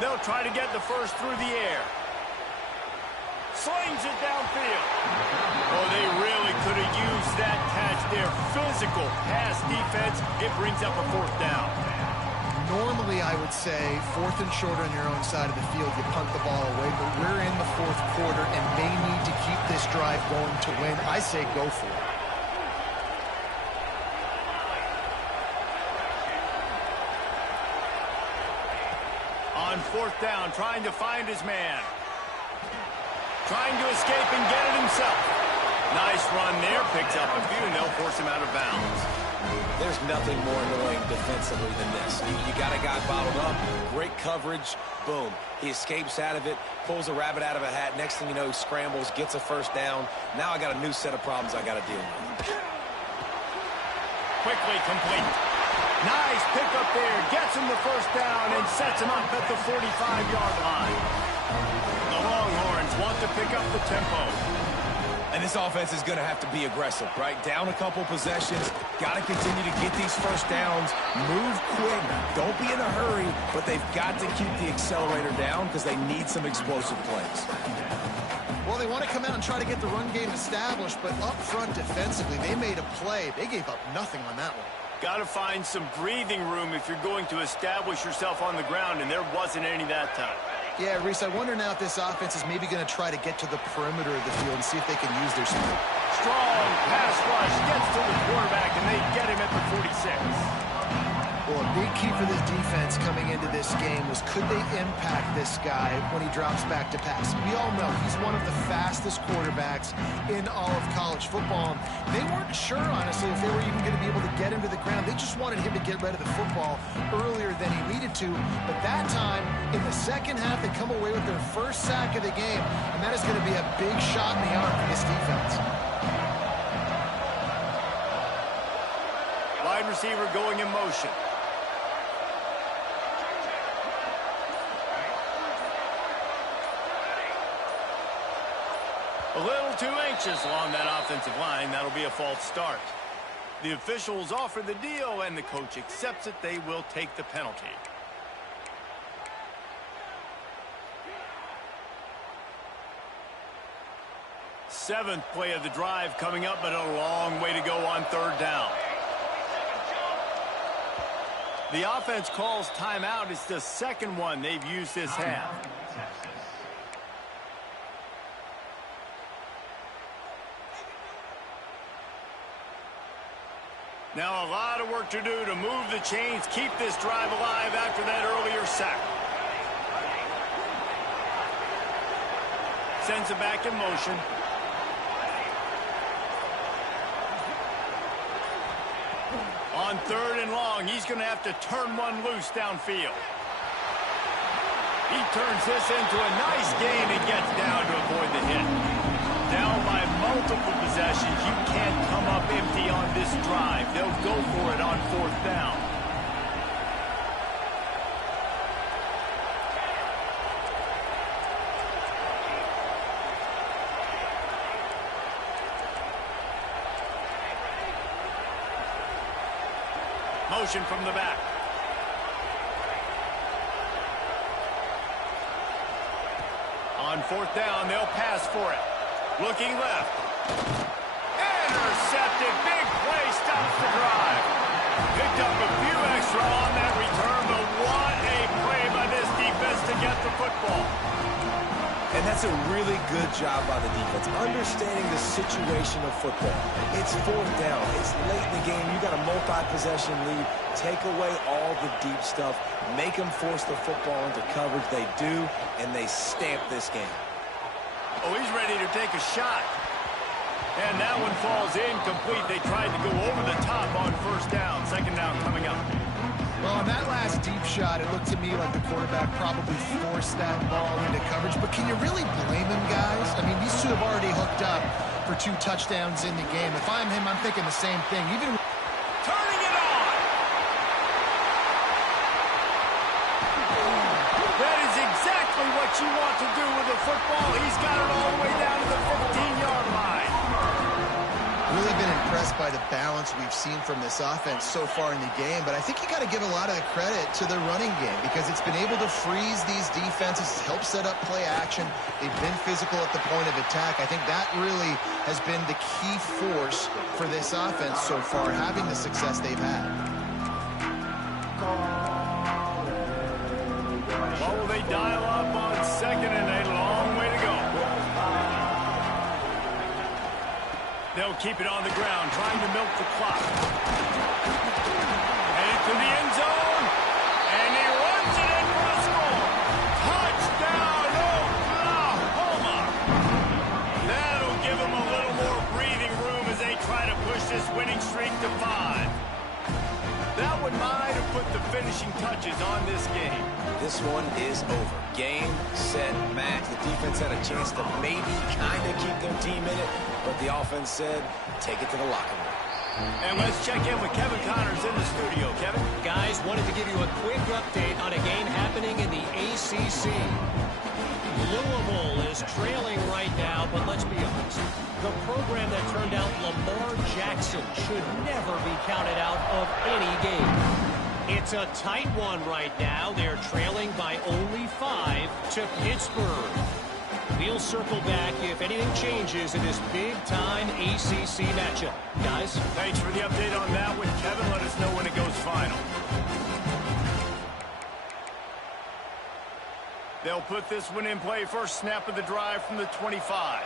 They'll try to get the first through the air. Slings it downfield. Oh, they really could have used that catch there. Physical pass defense. It brings up a 4th down. Normally, I would say 4th and short on your own side of the field, you punt the ball away, but we're in the 4th quarter, and they need to keep this drive going to win. I say go for it. On 4th down, trying to find his man. Trying to escape and get it himself. Nice run there. Picks up a few, and they'll force him out of bounds. There's nothing more annoying defensively than this. You got a guy bottled up, great coverage, boom. He escapes out of it, pulls a rabbit out of a hat. Next thing you know, he scrambles, gets a first down. Now I got a new set of problems I got to deal with. Quickly complete. Nice pickup there. Gets him the first down and sets him up at the 45-yard line. The Longhorns want to pick up the tempo. And this offense is going to have to be aggressive, right? Down a couple possessions. Got to continue to get these first downs. Move quick. Don't be in a hurry. But they've got to keep the accelerator down because they need some explosive plays. Well, they want to come out and try to get the run game established, but up front defensively, they made a play. They gave up nothing on that one. Got to find some breathing room if you're going to establish yourself on the ground, and there wasn't any that time. Yeah, Reese, I wonder now if this offense is maybe going to try to get to the perimeter of the field and see if they can use their speed. Strong pass rush gets to the quarterback, and they get him at the 46. Well, a big key for this defense coming into this game was could they impact this guy when he drops back to pass? We all know he's one of the fastest quarterbacks in all of college football. They weren't sure, honestly, if they were even going to be able to get him to the ground. They just wanted him to get rid of the football earlier than he needed to. But that time, in the second half, they come away with their first sack of the game, and that is going to be a big shot in the arm for this defense. Wide receiver going in motion. A little too anxious along that offensive line. That'll be a false start. The officials offer the deal, and the coach accepts it. They will take the penalty. Seventh play of the drive coming up, but a long way to go on third down. The offense calls timeout. It's the second one they've used this half. Now a lot of work to do to move the chains, keep this drive alive after that earlier sack. Sends it back in motion. On third and long, he's going to have to turn one loose downfield. He turns this into a nice gain and gets down to avoid the hit. Down by multiple possessions, you can't come up empty on this drive. They'll go for it on fourth down. Motion from the back. On fourth down, they'll pass for it. Looking left. Intercepted. Big play stops the drive. Picked up a few extra on that return, but what a play by this defense to get the football. And that's a really good job by the defense, understanding the situation of football. It's fourth down. It's late in the game. You got a multi-possession lead. Take away all the deep stuff. Make them force the football into coverage. They do, and they stamp this game. Oh, he's ready to take a shot. And that one falls incomplete. They tried to go over the top on first down. Second down coming up. Well, on that last deep shot, it looked to me like the quarterback probably forced that ball into coverage. But can you really blame him, guys? I mean, these two have already hooked up for 2 touchdowns in the game. If I'm him, I'm thinking the same thing. Even turning it on. That is exactly what you want to do with a football. He's got it all the way down to the 15-yard line. Really been impressed by the balance we've seen from this offense so far in the game, but I think you got to give a lot of the credit to the running game because it's been able to freeze these defenses, help set up play action. They've been physical at the point of attack. I think that really has been the key force for this offense so far, having the success they've had. What will they dial up on second and a long way to go? They'll keep it on the ground, trying to milk the clock. Headed to the end zone, and he runs it in for a score. Touchdown, Oklahoma! That'll give them a little more breathing room as they try to push this winning streak to 5. in mind to put the finishing touches on this game. This one is over. Game, set, match. The defense had a chance to maybe kind of keep their team in it, but the offense said, take it to the locker room. And let's check in with Kevin Connors in the studio. Kevin? Guys, wanted to give you a quick update on a game happening in the ACC. Louisville is trailing right now, but let's be honest. The program that turned out Lamar Jackson should never be counted out of any game. It's a tight one right now. They're trailing by only 5 to Pittsburgh. We'll circle back if anything changes in this big-time ACC matchup. Guys? Thanks for the update on that one, Kevin. Let us know when it goes final. They'll put this one in play. First snap of the drive from the 25.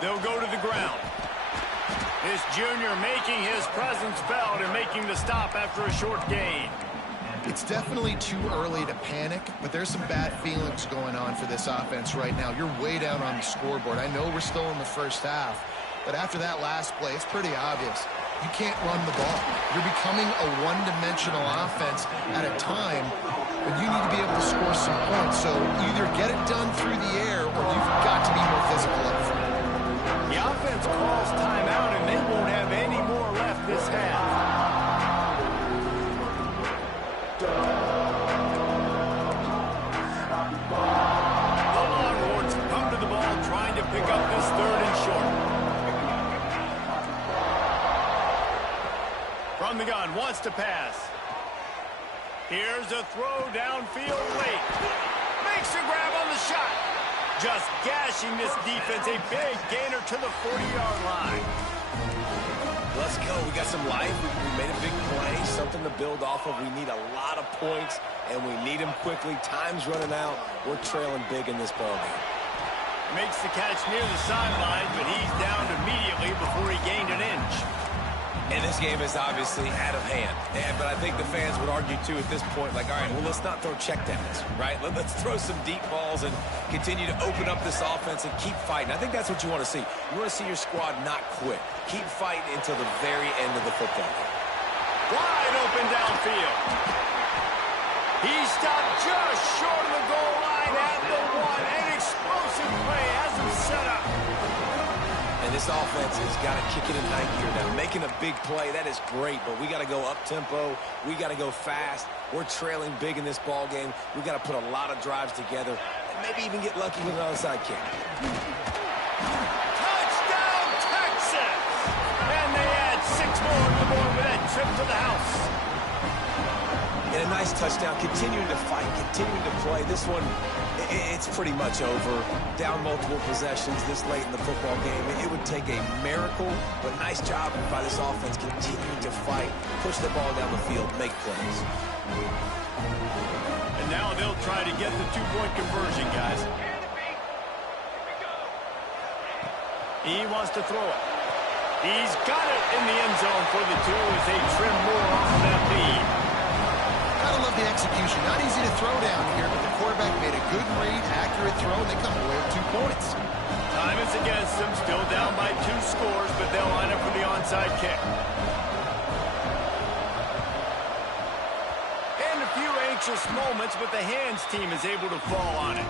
They'll go to the ground. This junior making his presence felt and making the stop after a short gain. It's definitely too early to panic, but there's some bad feelings going on for this offense right now. You're way down on the scoreboard. I know we're still in the first half, but after that last play, it's pretty obvious. You can't run the ball. You're becoming a one-dimensional offense at a time when you need to be able to score some points. So either get it done through the air or you've got to be more physical up front. The offense calls timeout, and they won't have any more left this half. The Longhorns come to the ball trying to pick up this third and short. From the gun, wants to pass. Here's a throw downfield late. Makes a grab on the shot. Just gashing this defense. A big gainer to the 40-yard line. Let's go. We got some life. We made a big play, something to build off of. We need a lot of points, and we need them quickly. Time's running out. We're trailing big in this ballgame. Makes the catch near the sideline, but he's down immediately before he gained an inch. And this game is obviously out of hand. But I think the fans would argue, too, at this point, like, all right, well, let's not throw checkdowns, right? Let's throw some deep balls and continue to open up this offense and keep fighting. I think that's what you want to see. You want to see your squad not quit. Keep fighting until the very end of the football game. Wide open downfield. He stopped just short of the goal line at the 1. An explosive play has him set up. And this offense has got to kick it in high gear now. Making a big play, that is great, but we got to go up-tempo. We got to go fast. We're trailing big in this ball game. We got to put a lot of drives together and maybe even get lucky with an onside kick. Touchdown, Texas! And they add 6 more on the board with that trip to the house. And a nice touchdown, continuing to fight, continuing to play. This one, it's pretty much over. Down multiple possessions this late in the football game. It would take a miracle, but nice job by this offense continuing to fight, push the ball down the field, make plays. And now they'll try to get the 2-point conversion, guys. He wants to throw it. He's got it in the end zone for the 2 as they trim more off of that lead. Gotta love the execution. Not easy to throw down here, but the quarterback made a good read, accurate throw, and they come away with 2 points. Time is against them, still down by 2 scores, but they'll line up for the onside kick. And a few anxious moments, but the hands team is able to fall on it.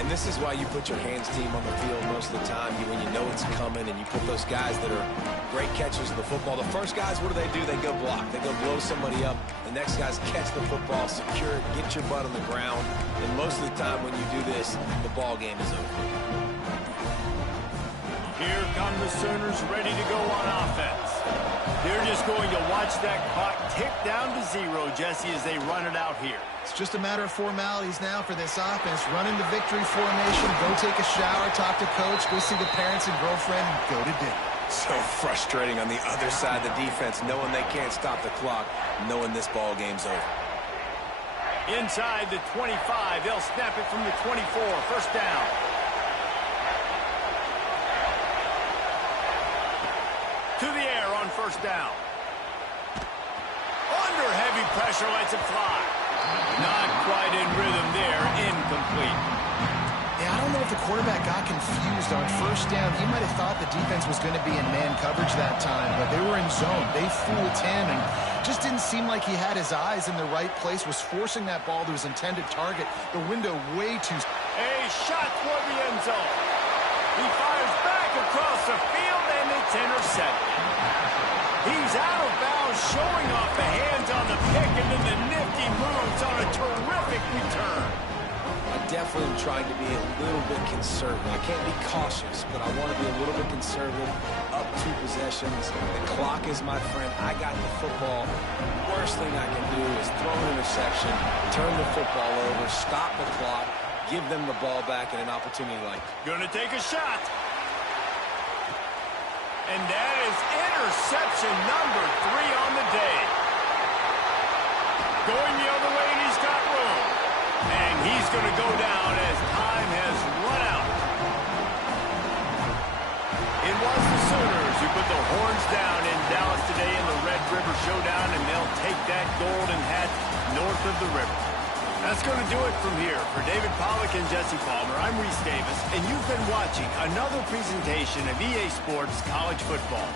And this is why you put your hands team on the field most of the time when you know it's coming, and you put those guys that are great catchers of the football. The first guys, what do? They go block. They go blow somebody up. The next guys catch the football, secure it, get your butt on the ground. And most of the time when you do this, the ball game is over. Here come the Sooners ready to go on offense. They're just going to watch that clock tick down to 0, Jesse, as they run it out here. It's just a matter of formalities now for this offense. Run into victory formation, go take a shower, talk to coach, go see the parents and girlfriend, and go to dinner. So frustrating on the other side of the defense, knowing they can't stop the clock, knowing this ball game's over. Inside the 25, they'll snap it from the 24, first down. To the air on first down. Under heavy pressure, lets it fly. Not quite in rhythm there, incomplete. Yeah, I don't know if the quarterback got confused on first down. He might have thought the defense was going to be in man coverage that time, but they were in zone. They fooled him and just didn't seem like he had his eyes in the right place, was forcing that ball to his intended target. The window way too... A shot toward the end zone. He fires back across the field, and it's intercepted. He's out of bounds, showing off the hands on the pick, and then the nifty moves on a terrific return. I definitely am trying to be a little bit conservative. I can't be cautious, but I want to be a little bit conservative. Up 2 possessions. The clock is my friend. I got the football. Worst thing I can do is throw an interception, turn the football over, stop the clock, give them the ball back and an opportunity like. Gonna take a shot. And that is interception number 3 on the day. Going the other way, and he's got room. And he's going to go down as time has run out. It was the Sooners who put the horns down in Dallas today in the Red River Showdown, and they'll take that golden hat north of the river. That's going to do it from here. For David Pollack and Jesse Palmer, I'm Reese Davis, and you've been watching another presentation of EA Sports College Football.